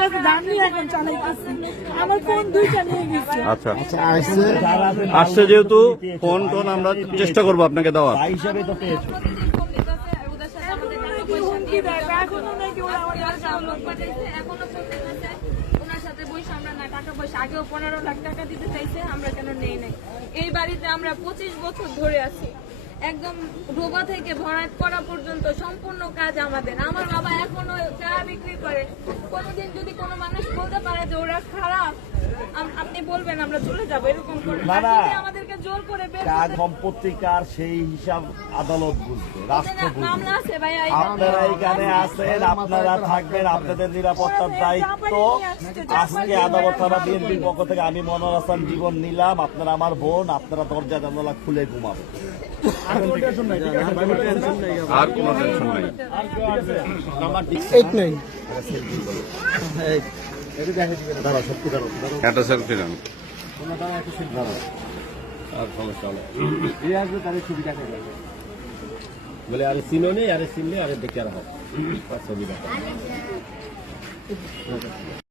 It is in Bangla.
কাছে দাম নিয়ে এখন চালাইতেছি। আমার ফোন দুইটা নিয়ে গেছে। আচ্ছা আসছে যেহেতু ফোন টোন আমরা চেষ্টা করবো আপনাকে দেওয়ার হিসাবে তো পেয়েছো। হুমকি দেয়, এখনো নাকি ওরা আমার কাছে এখনো করতেছে ওনার সাথে বসে আমরা না টাকা পয়সা আগেও 15 লাখ টাকা দিতে চাইছে, আমরা কেন নেই নাই। এই বাড়িতে আমরা 25 বছর ধরে আছি, একদম ডোবা থেকে ভরাট করা পর্যন্ত সম্পূর্ণ কাজ আমাদের। আমার বাবা এখনো চা বিক্রি করে। কোনোদিন যদি কোনো মানুষ বলতে পারে যে ওরা খারাপ, আপনি বলবেন আমরা চলে যাবো এরকম করে। না, আর না। যদি আমাদেরকে জোর করে বের কার করতে- সম্পত্তি কার সেই হিসাব আদালত বুঝবে, রাষ্ট্র বুঝবে। মামলা আছে ভাইয়া, আপনারা এখানে আছেন, আপনারা থাকবেন, আপনাদের নিরাপত্তার দায়িত্ব। আজকে আদালত থানা বিএনপির পক্ষ থেকে আমি মনোয়ার হাসান জীবন নিলাম। আপনারা আমার বোন, আপনারা দরজা জানালা খুলে ঘুমাবেন। আর কোনো টেনশন নাই একটা সেলফি নেন বলে আরে চিনো নেই, আরে চিনলে আরে দেখে আর হবে।